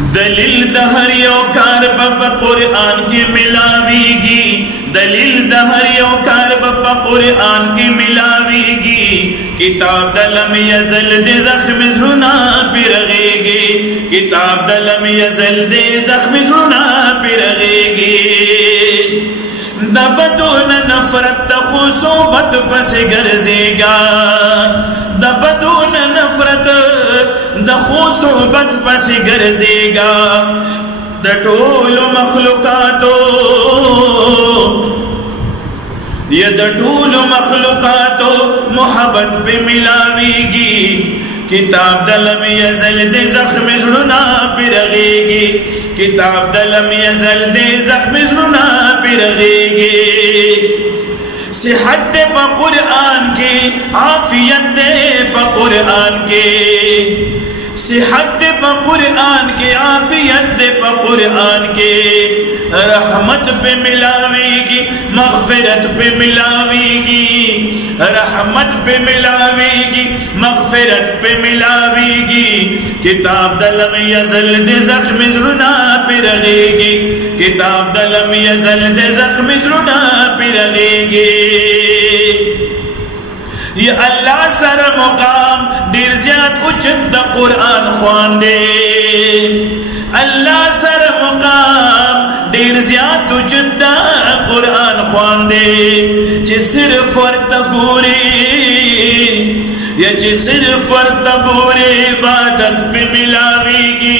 दलील दहरियो कार बप कुरान की मिलावीगी, दलील दहरियो कार बप कुरान की मिलावीगी। किताब दलम यज़ल दे ज़ख्म ज़ुना पिरगेगी, किताब दलम यज़ल दे ज़ख्म ज़ुना पिरगेगी। दबदून नफरत दखो सोबत पस गरजेगा, दबदून नफरत दखो सोबत पस गरजेगा। दटोलो मखलूकातो ये दटोलो मखलूकातो मोहब्बत पे मिलावेगी। किताब दलम यज़ल दे ज़ख्म ज़ुना पिरगेगी, किताब दलम यज़ल दे ज़ख्म ज़ुना पिरगेगी। सेहत दे प कुरान के, आफियत दे प कुरान के, सेहत दे प कुरान के, आफियत दे प कुरान के। रहमत पे मिलावेगी, मग़फ़िरत पे मिलावेगी, रहमत पे मिलावेगी, मग़फ़िरत पे मिलावेगी। किताब दलम यज़ल दे ज़ख्म ज़ुना पिरगेगी, किताब दलम यज़ल दे ज़ख्म ज़ुना पिरगेगी। ये अल्लाह सर मुकाम डीर ज़्याद उच्च कुरान ख्वांदे, अल्लाह सर मुकाम डीर ज़्याद उच्च कुरान ख्वांदे। चे सिर्फ और तगोरे ये चे सिर्फ और तगोरे इबादत पे मिलावेगी,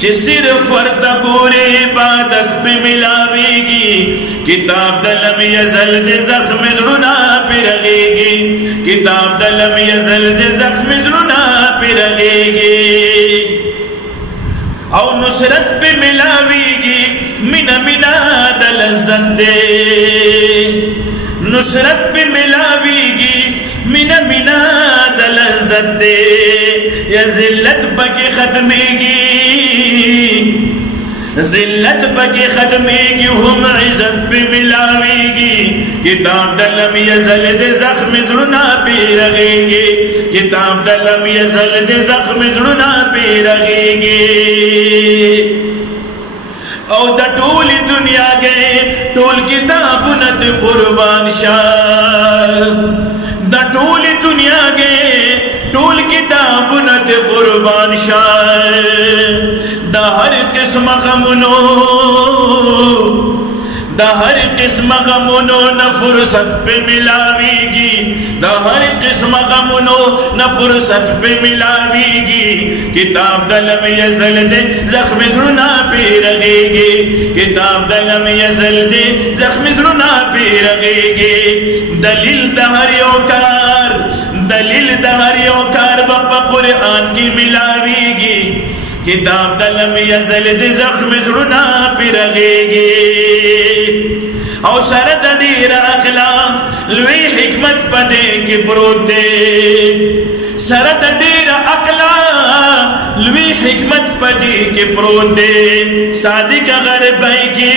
चे सिर्फ और तगोरे इबादत पे मिलावेगी। किताब दलम यज़ल दे ज़ख्म ज़ुना पिरगेगी, किताब दलम यज़ल दे ज़ख्म ज़ुना पिरगेगी। और नुसरत पे मिलावेगी, मिना मिना दलज़्ज़त दे, नुसरत पे मिलावेगी, मिना मिना दलज़्ज़त दे। या ज़िल्लत पके ख़त्मेगी, ज़िल्लत पके ख़त्मेगी, हम इज़्ज़त पे मिलावेगी। किताब दलम यज़ल दे ज़ख्म ज़ुना पिरगेगी, किताब दलम यज़ल दे ज़ख्म ज़ुना पिरगेगी। और द टूल दुनिया गए टूल किताब नत कुर्बान शाह, द टूल दुनिया गए टूल किताब नत कुर्बान शाह। द हर किस्म गमनो, द हर किस्म गमनो न फुर्सत पे मिलावेगी, द हर किस्म गमनो न फुर्सत पे मिलावेगी। किताब दलम यज़ल दे ज़ख्म ज़ुना पिरगेगी, किताब दलम यज़ल दे ज़ख्म ज़ुना पिरगेगी। दलील दहरियो कार, दलील दहरियो कार बप कुरान की मिलावेगी। किताब दलम यज़ल दे ज़ख्म ज़ुना पिरगेगी। और सरद डीर अक़ला लुई हिकमत पदे के प्रोते, सरद डीर अक़ला लुई हिकमत पदे के प्रोते। सादिका गरीब की,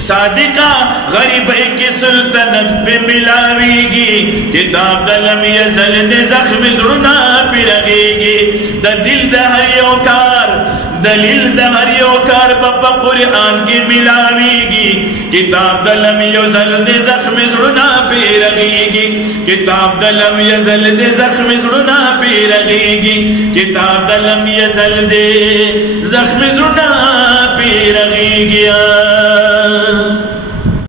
सादिका गरीब की सुल्तनत पे मिलावेगी। किताब दलम यज़ल दे ज़ख्म ज़ुना पिरगेगी। द दिल दहरियो कार, दलील दहरियो कार बप कुरान की मिलावेगी। किताब दलम यज़ल दे ज़ख्म ज़ुना पिरगेगी, किताब दलम यज़ल दे ज़ख्म ज़ुना पिरगेगी, किताब दलम यज़ल दे ज़ख्म ज़ुना पिरगेगी।